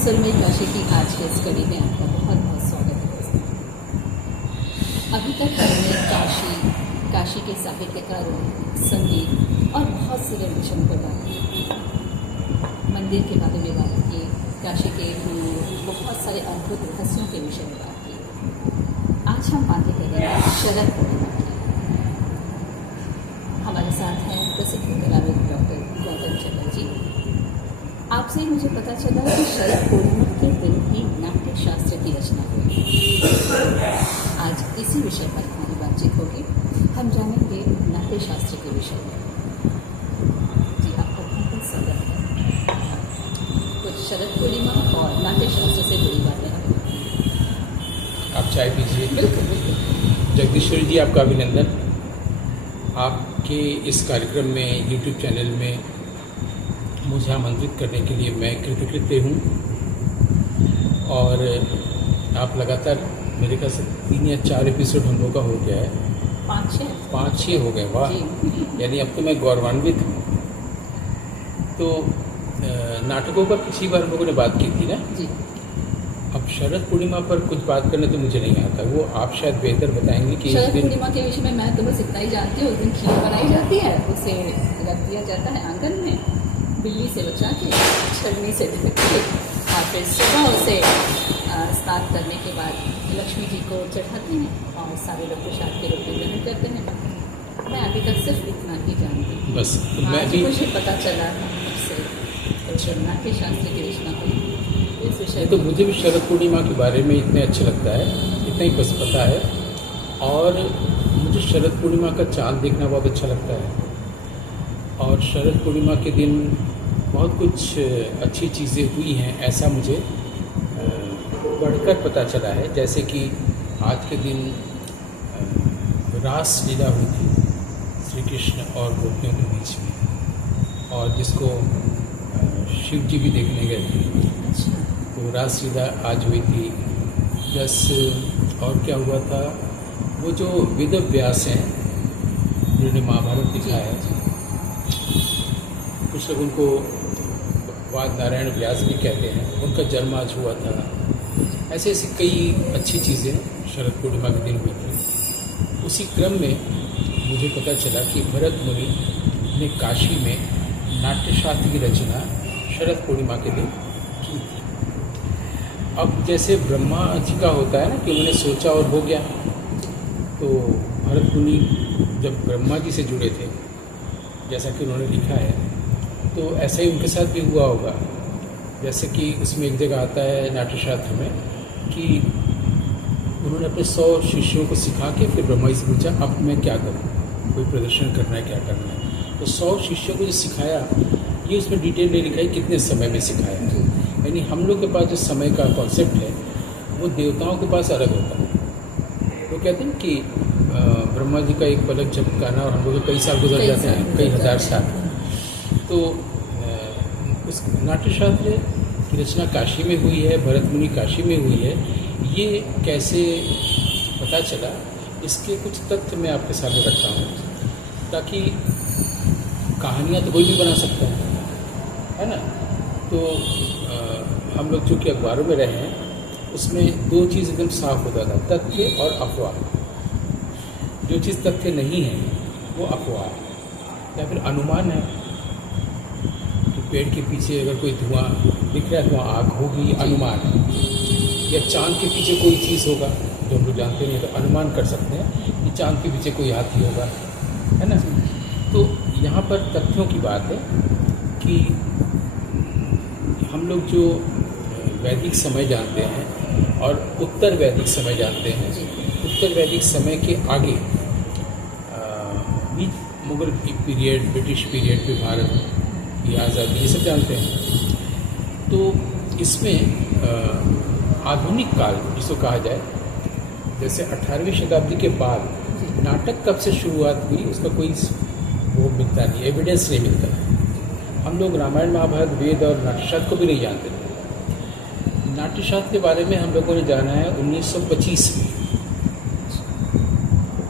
सुरमई काशी की आज के इस कड़ी में आपका बहुत बहुत स्वागत है। अभी तक हमने काशी के साहित्यकारों, संगीत और बहुत सारे विषयों पर बात की। मंदिर के बारे में बात की, काशी के बहुत सारे अद्भुत रहस्यों के विषय में बात की। आज हम बातें करेंगे शरद पूर्णिमा की। हमारे साथ हैं प्रसिद्ध कलाविद डॉक्टर गौतम चटर्जी। आपसे मुझे पता चला कि शरद पूर्णिमा के दिन ही नाट्य शास्त्र की रचना हुई। आज इसी विषय पर हमारी बातचीत होगी। हम जानेंगे नाट्य शास्त्र के विषय में। जी, आपका बहुत स्वागत है। कुछ शरद पूर्णिमा और नाट्य शास्त्र से जुड़ी बातें आप चाय पीजिए। बिल्कुल बिल्कुल। जगदीश्वरी जी, आपका अभिनंदन। आपके इस कार्यक्रम में, यूट्यूब चैनल में मुझे आमंत्रित करने के लिए मैं कृतज्ञ हूँ। और आप लगातार मेरे ख्याल से 3 या 4 एपिसोड हम लोग का हो गया है। 5-6 हो गए। वाह, यानी अब तो मैं गौरवान्वित हूँ। तो नाटकों पर पिछली बार हम लोगों ने बात की थी ना जी। अब शरद पूर्णिमा पर कुछ बात करने तो मुझे नहीं आता, वो आप शायद बेहतर बताएंगे कि शरद पूर्णिमा के विषय में मैं तो बस इतना ही जानती हूँ। उस दिन खीर बनाई जाती है, उसे रख दिया जाता है आंगन में, बिल्ली से बचा के, छलनी से ढक के, और फिर सुबह उसे स्नान करने के बाद लक्ष्मी जी को चढ़ाते हैं और सारे लोग प्रसाद के रूप में ग्रहण करते हैं। मैं अभी तक सिर्फ इतना ही जानती हूँ। बस तो मैं आज भी मुझे पता चला उससे तो नाट्य शास्त्र की रचना हुई इस विषय तो मुझे भी शरद पूर्णिमा के बारे में इतने अच्छा लगता है, इतना ही बस पता है। और मुझे शरद पूर्णिमा का चाँद देखना बहुत अच्छा लगता है। और शरद पूर्णिमा के दिन बहुत कुछ अच्छी चीज़ें हुई हैं, ऐसा मुझे बढ़कर पता चला है। जैसे कि आज के दिन रास लीला हुई थी श्री कृष्ण और गोपियों के बीच में, और जिसको शिव जी भी देखने गए थे। तो रास लीला आज हुई थी। प्लस और क्या हुआ था, वो जो वेद व्यास हैं जिन्होंने महाभारत दिखाया है, कुछ लोग उनको वाद नारायण व्यास भी कहते हैं, उनका जन्म आज हुआ था। ऐसे ऐसी कई अच्छी चीज़ें शरद पूर्णिमा के दिन हुई थी। उसी क्रम में मुझे पता चला कि भरत मुनि ने काशी में नाट्यशास्त्र की रचना शरद पूर्णिमा के दिन की थी। अब जैसे ब्रह्मा जी का होता है ना कि उन्होंने सोचा और हो गया, तो भरत मुनि जब ब्रह्मा जी से जुड़े थे, जैसा कि उन्होंने लिखा है, तो ऐसा ही उनके साथ भी हुआ होगा। जैसे कि उसमें एक जगह आता है नाट्यशास्त्र में कि उन्होंने अपने 100 शिष्यों को सिखा के फिर ब्रह्मा जी से पूछा, अब मैं क्या करूँ, कोई प्रदर्शन करना है, क्या करना है। तो 100 शिष्यों को जो सिखाया, ये उसमें डिटेल में लिखा है कितने समय में सिखाया। यानी हम लोग के पास जो समय का कॉन्सेप्ट है, वो देवताओं के पास अलग होता है। वो कहते हैं कि ब्रह्मा जी का एक पलक झपकाना और हम लोग कई साल गुजर जाते हैं, कई हज़ार साल। तो उस नाट्यशास्त्र की रचना काशी में हुई है, भरत मुनि काशी में हुई है। ये कैसे पता चला, इसके कुछ तथ्य मैं आपके सामने रखता हूँ, ताकि कहानियाँ तो कोई भी बना सकता है ना। तो हम लोग जो कि अखबारों में रहे हैं, उसमें 2 चीज़ एकदम साफ होता था, तथ्य और अफवाह। जो चीज़ तथ्य नहीं है वो अफवाह या फिर अनुमान है। पेड़ के पीछे अगर कोई धुआं दिख रहा है तो वहाँ आग होगी, अनुमान है। या चांद के पीछे कोई चीज़ होगा जो हम लोग जानते नहीं, तो अनुमान कर सकते हैं कि चांद के पीछे कोई हाथी होगा, है ना। तो यहाँ पर तथ्यों की बात है कि हम लोग जो वैदिक समय जानते हैं और उत्तर वैदिक समय जानते हैं, उत्तर वैदिक समय के आगे मुगल पीरियड, ब्रिटिश पीरियड पे भारत की आज़ादी, ये सब जानते हैं। तो इसमें आधुनिक काल जिसको कहा जाए, जैसे 18वीं शताब्दी के बाद नाटक कब से शुरुआत हुई, उसका कोई वो मिलता नहीं, एविडेंस नहीं मिलता। हम लोग रामायण, महाभारत, वेद और नाट्यशास्त्र को भी नहीं जानते थे। नाट्यशास्त्र के बारे में हम लोगों ने जाना है 1925 में,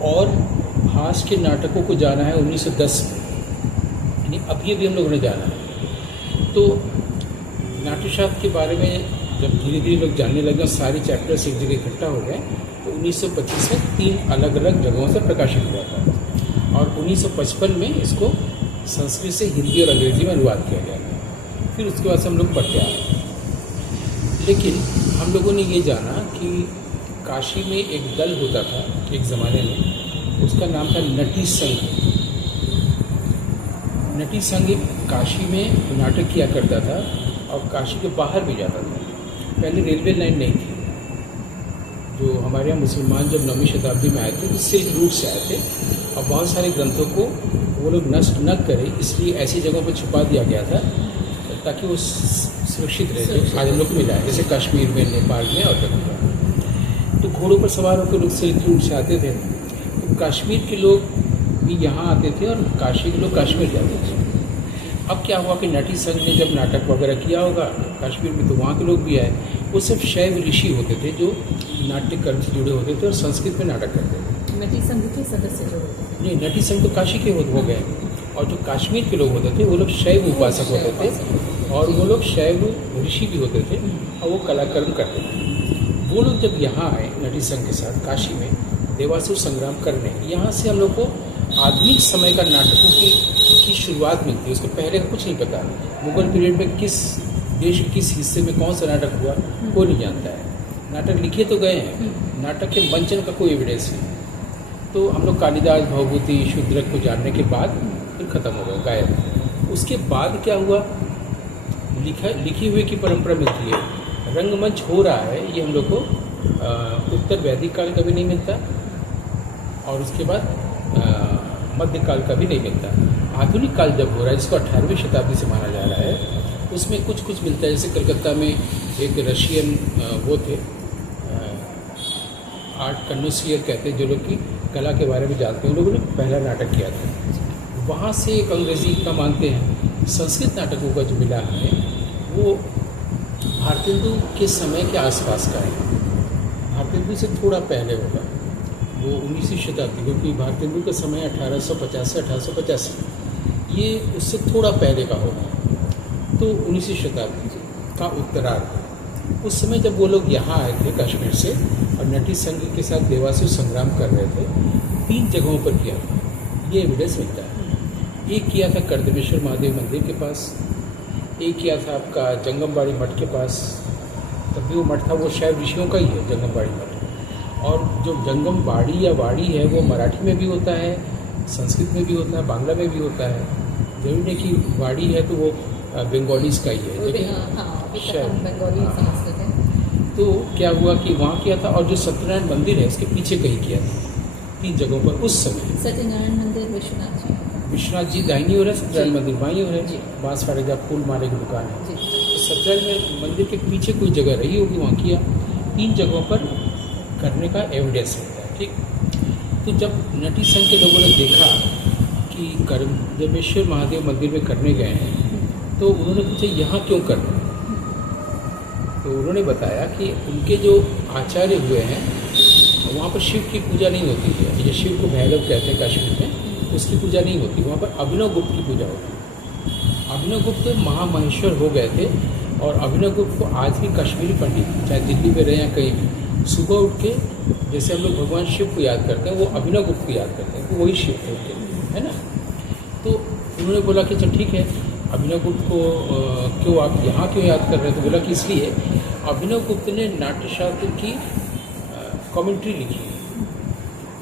और भास के नाटकों को जाना है 1910 में। यानी अभी हम लोगों ने जाना है। तो नाट्यशास्त्र के बारे में जब धीरे धीरे लोग जानने लगे और सारे चैप्टर्स एक जगह इकट्ठा हो गए तो 1925 में 3 अलग अलग जगहों से प्रकाशित हुआ था और 1955 में इसको संस्कृत से हिंदी और अंग्रेजी में अनुवाद किया गया था। फिर उसके बाद से हम लोग पढ़ते आ रहे हैं। लेकिन हम लोगों ने ये जाना कि काशी में एक दल होता था एक ज़माने में, उसका नाम था नटी संघ। नटी संघ काशी में नाटक किया करता था और काशी के बाहर भी जाता था। पहले रेलवे लाइन नहीं थी, जो हमारे यहाँ मुसलमान जब 9वीं शताब्दी में आए थे तो सिल्क रूट से आए थे और बहुत सारे ग्रंथों को वो लोग नष्ट न करें इसलिए ऐसी जगहों पर छुपा दिया गया था ताकि वो सुरक्षित रहे जो आज हम लोग को मिला है, जैसे कश्मीर में, नेपाल में और जगह। तो घोड़ों पर सवार होकर लोग सिल्क रूट से आते थे। तो कश्मीर के लोग भी यहाँ आते थे और काशी के लोग कश्मीर जाते थे। अब क्या हुआ कि नटी संघ ने जब नाटक वगैरह किया होगा कश्मीर में तो वहाँ के लोग भी आए। वो सब शैव ऋषि होते थे जो नाट्य कर्म से जुड़े होते थे और संस्कृत में नाटक करते थे। नटी संघ के सदस्य जो होते थे? नहीं, नटी संघ तो काशी के हो गए और जो कश्मीर के लोग होते थे वो लोग शैव उपासक होते थे और वो लोग शैव ऋषि भी होते थे और वो कलाकर्म करते थे। वो लोग जब यहाँ आए नटी संघ के साथ काशी में देवासुर संग्राम करने, यहाँ से हम लोग को आधुनिक समय का नाटकों की शुरुआत मिलती है। उसको पहले का कुछ नहीं पता। मुगल पीरियड में किस देश के किस हिस्से में कौन सा नाटक हुआ कोई नहीं जानता है। नाटक लिखे तो गए हैं, नाटक के मंचन का कोई एविडेंस नहीं। तो हम लोग कालिदास, भवभूति, शूद्रक को जानने के बाद फिर ख़त्म हो गया, गायब। उसके बाद क्या हुआ, लिखी हुई की परंपरा मिलती है। रंगमंच हो रहा है ये हम लोग को उत्तर वैदिक काल का भी नहीं मिलता और उसके बाद मध्यकाल का भी नहीं मिलता। आधुनिक काल जब हो रहा है जिसको 18वीं शताब्दी से माना जा रहा है उसमें कुछ कुछ मिलता है। जैसे कलकत्ता में एक रशियन वो थे आर्ट कन्नोसियर कहते हैं, जो लोग की कला के बारे में जानते हैं, उन लोगों ने पहला नाटक किया था। वहाँ से एक अंग्रेजी का मानते हैं। संस्कृत नाटकों का जो मिला है वो भारतेंदु के समय के आसपास का है। भारतेंदु से थोड़ा पहले होगा वो 19वीं शताब्दी, क्योंकि भारतेंदु का समय 1850 से 1885, ये उससे थोड़ा पहले का होगा। तो 19वीं शताब्दी का उत्तरार्ध, उस समय जब वो लोग यहाँ आए थे कश्मीर से और नटी संघ के साथ देवासुर संग्राम कर रहे थे, 3 जगहों पर किया ये एविडेंस मिलता है। एक किया था कर्दमेश्वर महादेव मंदिर के पास, एक किया था आपका जंगमबाड़ी मठ के पास। तब भी वो मठ था वो शायद ऋषियों का ही है, जंगमबाड़ी मठ। और जो जंगमबाड़ी या वाड़ी है वो मराठी में भी होता है, संस्कृत में भी होता है, बांग्ला में भी होता है। जरूर नहीं कि वाड़ी है तो वो बंगालीज का ही है, लेकिन शायद। तो क्या हुआ कि वहाँ किया था और जो सत्यनारायण मंदिर है उसके पीछे कहीं किया था 3 जगहों पर उस समय। सत्यनारायण मंदिर विश्वनाथ जी दाहिनी ओर है, सत्यनारायण मंदिर बाईं ओर है, बांसवाड़े का फूल माले की दुकान है। तो सत्यनारायण मंदिर के पीछे कोई जगह रही होगी, वहाँ किया। 3 जगहों पर करने का एविडेंस मिलता है। ठीक, तो जब नटी संघ के लोगों ने देखा कि कर्दमेश्वर महादेव मंदिर में करने गए हैं तो उन्होंने पूछा यहाँ क्यों कर रहे हैं। तो उन्होंने बताया कि उनके जो आचार्य हुए हैं वहाँ पर शिव की पूजा नहीं होती है। ये शिव को भैरव कहते हैं कश्मीर में, उसकी पूजा नहीं होती। वहाँ पर अभिनव गुप्त की पूजा होती है। अभिनव गुप्त महामहेश्वर हो गए थे और अभिनव गुप्त को आज भी कश्मीरी पंडित, चाहे दिल्ली में रहे या कहीं भी, सुबह उठ के जैसे हम लोग भगवान शिव को याद करते हैं वो अभिनव गुप्त को याद करते हैं, तो वही शिव थे उनके, है ना। तो उन्होंने बोला कि चल ठीक है, अभिनव गुप्त को क्यों आप यहाँ क्यों याद कर रहे हैं। तो बोला कि इसलिए अभिनव गुप्त ने नाट्यशास्त्र की कमेंट्री लिखी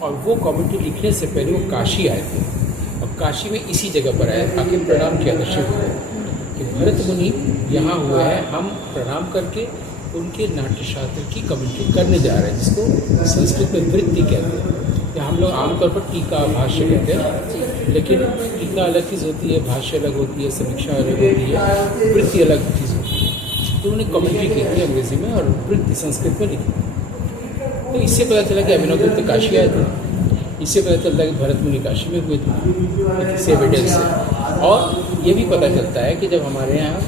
और वो कमेंट्री लिखने से पहले वो काशी आए थे और काशी में इसी जगह पर आए, आके प्रणाम किया था शिव को कि भरत मुनि यहाँ हुए हैं, हम प्रणाम करके उनके नाट्यशास्त्र की कमेंट्री करने जा रहे हैं, जिसको संस्कृत में वृत्ति कहते हैं। या हम लोग आमतौर पर टीका भाष्य कहते हैं, लेकिन टीका अलग चीज़ होती है, भाष्य अलग होती है, समीक्षा अलग होती है, वृत्ति अलग चीज़ होती है। तो उन्होंने कमेंट्री की थी अंग्रेजी में और वृत्ति संस्कृत में लिखी। तो इससे पता चला कि अभिनव गुप्त काशी आए थे, इससे पता चलता है कि भरत मुनि काशी में हुए थे, इस एविडेंस से। और ये भी पता चलता है कि जब हमारे यहाँ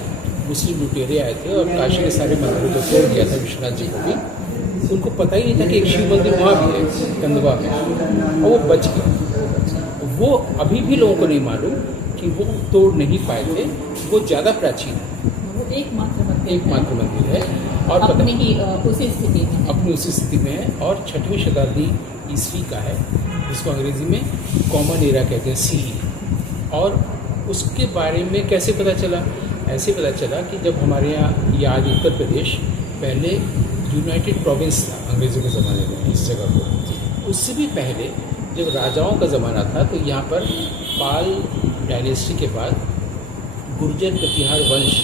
मुस्लिम लुटेरे आए थे और काशी के सारे मंदिरों को तोड़ दिया था विश्वनाथ जी को भी, उनको पता ही नहीं था कि एक शिव मंदिर वहाँ भी है कंदवा में, और वो बच गया। वो अभी भी लोगों को नहीं मालूम कि वो तोड़ नहीं पाए थे, वो ज़्यादा प्राचीन है, वो एकमात्र एकमात्र मंदिर है। और अपनी ही उसी स्थिति में अपनी उसी स्थिति में है और 6वीं शताब्दी ईस्वी का है, जिसको अंग्रेजी में कॉमन एरा कहते हैं, CE। और उसके बारे में कैसे पता चला? ऐसे पता चला कि जब हमारे यहाँ ये आज उत्तर प्रदेश पहले यूनाइटेड प्रोविंस था अंग्रेज़ों के ज़माने में इस जगह को, उससे भी पहले जब राजाओं का ज़माना था तो यहाँ पर पाल डायनेस्टी के बाद गुर्जर प्रतिहार वंश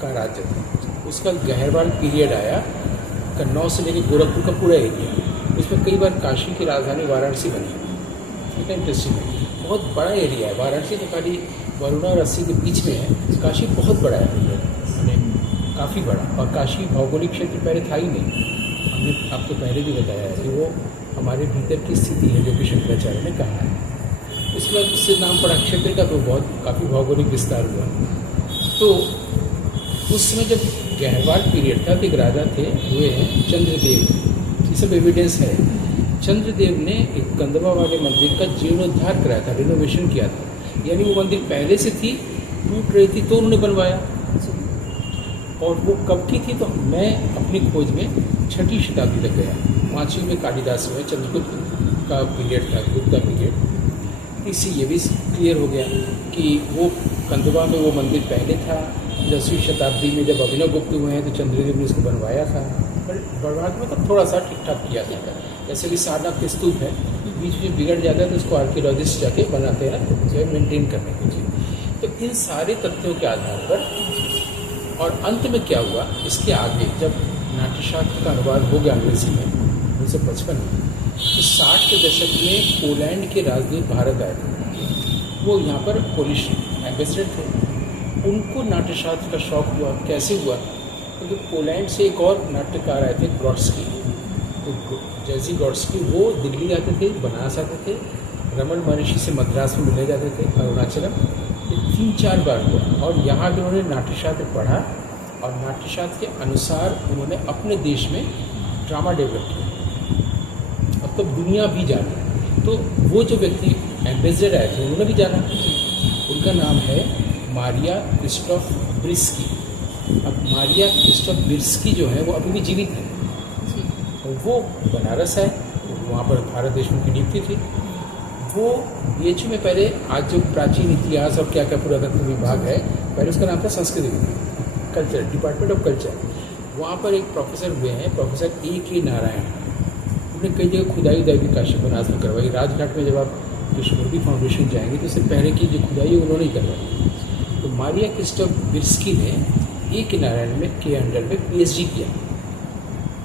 का राज्य था। उसका गहरवाल पीरियड आया, कन्नौज से लेकर गोरखपुर का पूरा एरिया, उसमें कई बार काशी की राजधानी वाराणसी बनी। ठीक है, इंटरेस्टिंग है, बहुत बड़ा एरिया है। वाराणसी तो खाली वरुणा और अस्सी के बीच में है, काशी बहुत बड़ा है, काफ़ी बड़ा। और काशी भौगोलिक क्षेत्र पहले था ही नहीं, हमने आपको पहले भी बताया है कि वो हमारे भीतर की स्थिति है, जो कि शंकराचार्य ने कहा है। उसके बाद उससे नाम पड़ा क्षेत्र का, तो बहुत काफ़ी भौगोलिक विस्तार हुआ। तो उस समय जब गहरवाल पीरियड था तो एक राजा थे, हुए हैं चंद्रदेव, ये सब एविडेंस है। चंद्रदेव ने एक कंदवा वाले मंदिर का जीर्णोद्धार कराया था, रिनोवेशन किया था, यानी वो मंदिर पहले से थी, टूट रही थी तो उन्होंने बनवाया। और वो कब की थी? तो मैं अपनी खोज में 6वीं शताब्दी तक गया। 5वीं में कालिदास हुए, चंद्रगुप्त का पीरियड था, गुप्त का पीरियड। इससे ये भी क्लियर हो गया कि वो कंदवा में वो मंदिर पहले था। 10वीं शताब्दी में जब अभिनव गुप्त हुए हैं तो चंद्रदेव ने उसको बनवाया था, पर बर्बाद में तो थोड़ा सा ठीक ठाक किया था। जैसे भी सारनाथ के स्तूप है, बीच में बिगड़ जाता है तो उसको आर्कियोलॉजिस्ट जाके बनाते हैं ना, जो मेंटेन करने के लिए। तो इन सारे तथ्यों के आधार पर, और अंत में क्या हुआ, इसके आगे जब नाट्यशास्त्र का अनुवाद हो गया अंग्रेजी में 1955 में, तो 60 के दशक में पोलैंड के राजदूत भारत आए थे। वो यहाँ पर पोलिश एम्बेसडर थे, उनको नाट्यशास्त्र का शौक हुआ। कैसे हुआ? क्योंकि पोलैंड से एक और नाट्यकार आए थे, ग्रॉड्स्की। तो जैसी ग्रॉड्स्की वो दिल्ली आते थे, बनारस आते थे, रमन महर्षि से मद्रास में मिलने जाते थे, अरुणाचलम। ये 3-4 बार हुआ और यहाँ भी उन्होंने नाट्यशास्त्र पढ़ा और नाट्यशास्त्र के अनुसार उन्होंने अपने देश में ड्रामा डेवलप किया। अब तो दुनिया भी जाने, तो वो जो व्यक्ति एम्बेसडर आए थे उन्होंने भी जाना। उनका नाम है मारिया क्रिस्टोफ ब्रिस्की। अब मारिया क्रिस्टोफ ब्रिस्की जो है वो अभी भी जीवित है, और वो बनारस है, वहाँ पर भारत देश में उनकी नियुक्ति थी। वो BHU में पहले, आज जो प्राचीन इतिहास और क्या क्या पुरातत्व विभाग है, पहले उसका नाम था संस्कृति विभाग, कल्चर, डिपार्टमेंट ऑफ कल्चर। वहाँ पर एक प्रोफेसर हुए हैं, प्रोफेसर A.K. नारायण। उन्होंने कई जगह खुदाई उदाई भी काशी बनारस में करवाई। राजघाट में जब आप कृष्णमूर्ति फाउंडेशन जाएंगे तो उससे पहले की जो खुदाई है उन्होंने ही करवाई। तो मारिया क्रिस्टोफ ब्रिस्की ने A.K. नारायण में के अंडर में PhD किया,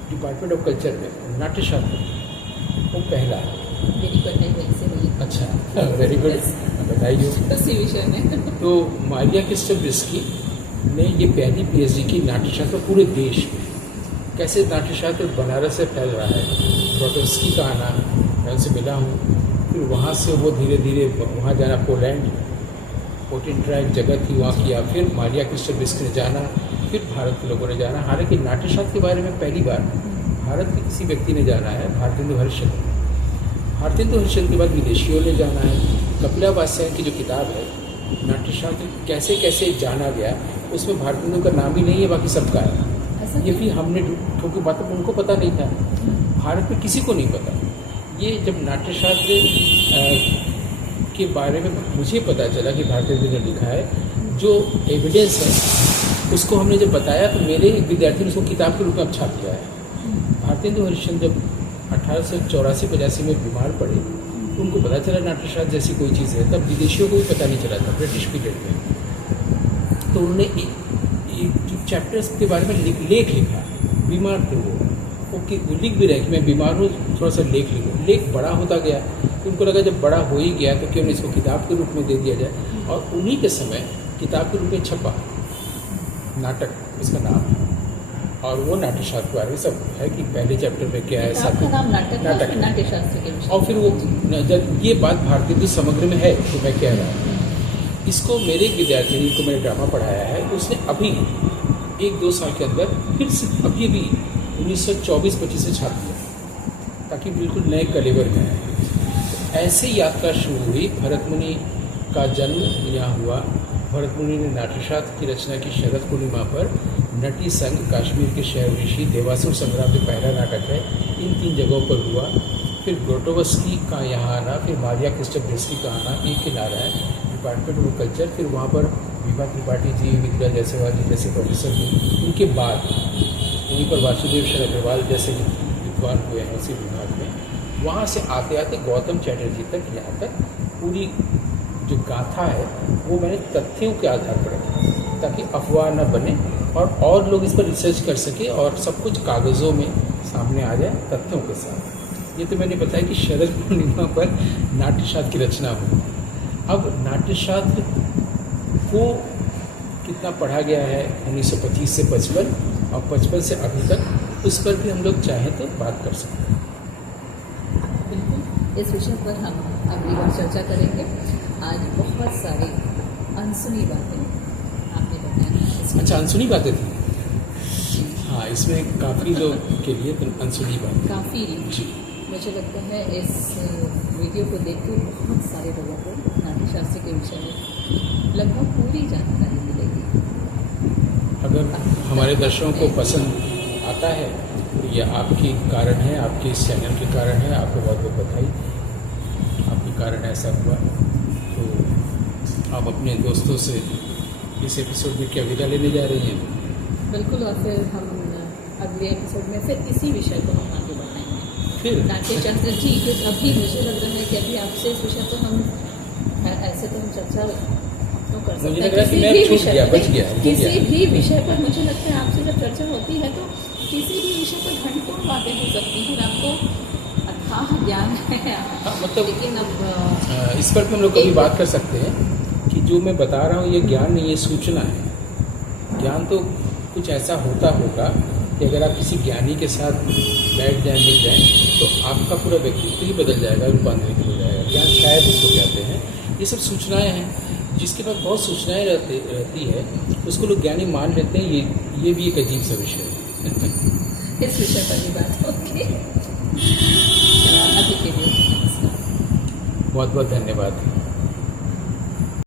डिपार्टमेंट ऑफ कल्चर में, नाट्यशास्त्र। वो पहला। अच्छा, वेरी गुड, बताइए उसी विषय में। तो मारिया क्रिस्टोफ ब्रिस्की ने ये पहली PhD की नाट्यशास्त्र पूरे देश में। कैसे नाट्यशास्त्र बनारस से फैल रहा है, ब्रोटोस्की का आना, मैं उनसे मिला हूँ, फिर वहाँ से वो धीरे धीरे वहाँ जाना, पोलैंड, पोटिंट्रा एक जगह थी वहाँ किया, फिर मारिया क्रिस्टोफ ब्रिस्की ने जाना, फिर भारत के लोगों ने जाना। हालांकि नाट्यशास्त्र के बारे में पहली बार भारत के किसी व्यक्ति ने जाना है, भारतेंदु हरिश्चंद्र। भारतेंदु हरिश्चंद्र के बाद विदेशियों ने जाना है। कपिलावास्यायन की जो किताब है, नाट्यशास्त्र कैसे कैसे जाना गया, उसमें भारतेंदु का नाम ही नहीं है, बाकी सबका है। ये भी हमने, क्योंकि मतलब उनको पता नहीं था, भारत में किसी को नहीं पता। ये जब नाट्यशास्त्र के बारे में मुझे पता चला कि भारतेंदु ने लिखा है, जो एविडेंस है उसको हमने जब बताया तो मेरे विद्यार्थी ने उसको किताब के रूप में अब छाप दिया है। भारतेंदु हरिश्चंद्र जब 1884-85 में बीमार पड़े तो उनको पता चला नाट्यशास्त्र जैसी कोई चीज़ है, तब विदेशियों को भी पता नहीं चला था, ब्रिटिश पीरियड में। तो उन्होंने एक चैप्टर्स के बारे में लेख लिखा। बीमार थे वो लिख भी रहे कि मैं बीमार हूँ, थोड़ा सा लेख लिखो। लेख बड़ा होता गया तो उनको लगा जब बड़ा हो ही गया तो क्यों इसको किताब के रूप में दे दिया जाए, और उन्हीं के समय किताब के रूप में छपा नाटक, इसका नाम है। और वो नाट्यशास्त्र के बारे में सब है कि पहले चैप्टर में क्या है, सब नाटक नाट्यशास्त्र के विषय। और फिर वो जब ये बात भारतीय समग्र में है तो मैं कह रहा हूँ, इसको मेरे एक विद्यार्थी ने, जिनको मैंने ड्रामा पढ़ाया है, उसने अभी 1-2 साल के अंदर फिर से अभी 1924-25 से छाप दिया, ताकि बिल्कुल नए कलेवर में आए। ऐसे यात्रा शुरू हुई। भरत मुनि का जन्म यहाँ हुआ। भरत मुनि ने नाट्यशास्त्र की रचना की शरद पूर्णिमा पर नटी संघ, कश्मीर के शहर ऋषि, देवासुर संग्राम जो पहला नाटक है, इन 3 जगहों पर हुआ। फिर ग्रोटोवस्की का यहाँ आना, फिर मारिया क्रिस्टोफरेस्की का आना, एक किनारा है डिपार्टमेंट ऑफ कल्चर। फिर वहाँ पर विभा त्रिपाठी जी, विद्या जायसवाल जी जैसे प्रोफेसर थे। उनके बाद वहीं पर वासुदेव शरण अग्रवाल जैसे विद्वान हुए हैं उसी विभाग में। वहाँ से आते आते गौतम चैटर्जी तक, यहाँ तक पूरी जो गाथा है वो मैंने तथ्यों के आधार पर रखी, ताकि अफवाह न बने और लोग इस पर रिसर्च कर सके और सब कुछ कागज़ों में सामने आ जाए तथ्यों के साथ। ये तो मैंने बताया कि शरद पूर्णिमा पर नाट्यशास्त्र की रचना हुई। अब नाट्यशास्त्र को कितना पढ़ा गया है 1925 से 55 और 55 से अभी तक, उस पर भी हम लोग चाहें तो बात कर सकते हैं। बिल्कुल, इस विषय पर हम अगली बार चर्चा करेंगे। आज बहुत सारी अनसुनी बातें आपने बताया। अच्छा, अनसुनी बातें थी। हाँ, इसमें काफ़ी लोग के लिए तो अनसुनी बात काफ़ी जी। मुझे लगता है इस वीडियो को देख कर बहुत सारे लोगों को नाट्यशास्त्र के विषय में लगभग पूरी जानकारी मिलेगी। अगर हमारे दर्शकों को पसंद आता है तो यह आपके कारण है, आपके इस चैनल के कारण है। आपको बहुत बहुत बधाई, आपके कारण ऐसा हुआ। तो आप अपने दोस्तों से इस एपिसोड में क्या विदा लेने जा रही हैं? बिल्कुल, और फिर हम अगले एपिसोड में फिर इसी विषय को हम आगे बढ़ाएंगे। फिर नाट्यशास्त्र जी, क्योंकि अभी मुझे लग रहा है कि अभी आपसे इस विषय पर हम ऐसे तो हम चर्चा तो कर सकते मुझे हैं लग रहा है कि मैं छूट गया, बच गया, किसी भी विषय पर। मुझे लगता है आपसे जब चर्चा होती है तो किसी भी विषय पर घंटों बातें हो सकती हैं और आपको अथाह ज्ञान है। मतलब लेकिन अब इस पर भी हम लोग कभी बात कर सकते हैं कि जो मैं बता रहा हूँ ये ज्ञान नहीं, ये सूचना है। ज्ञान तो कुछ ऐसा होता होगा कि अगर आप किसी ज्ञानी के साथ बैठ जाएं, मिल जाएं, तो आपका पूरा व्यक्तित्व ही बदल जाएगा, रूपांतरित हो जाएगा। ज्ञान शायद इसको कहते हैं। ये सब सूचनाएं हैं। जिसके पास बहुत सूचनाएं रहती है उसको लोग ज्ञानी मान लेते हैं। ये भी एक अजीब सा विषय है। इस विषय पर भी बात होगी। अभी के लिए बहुत बहुत धन्यवाद।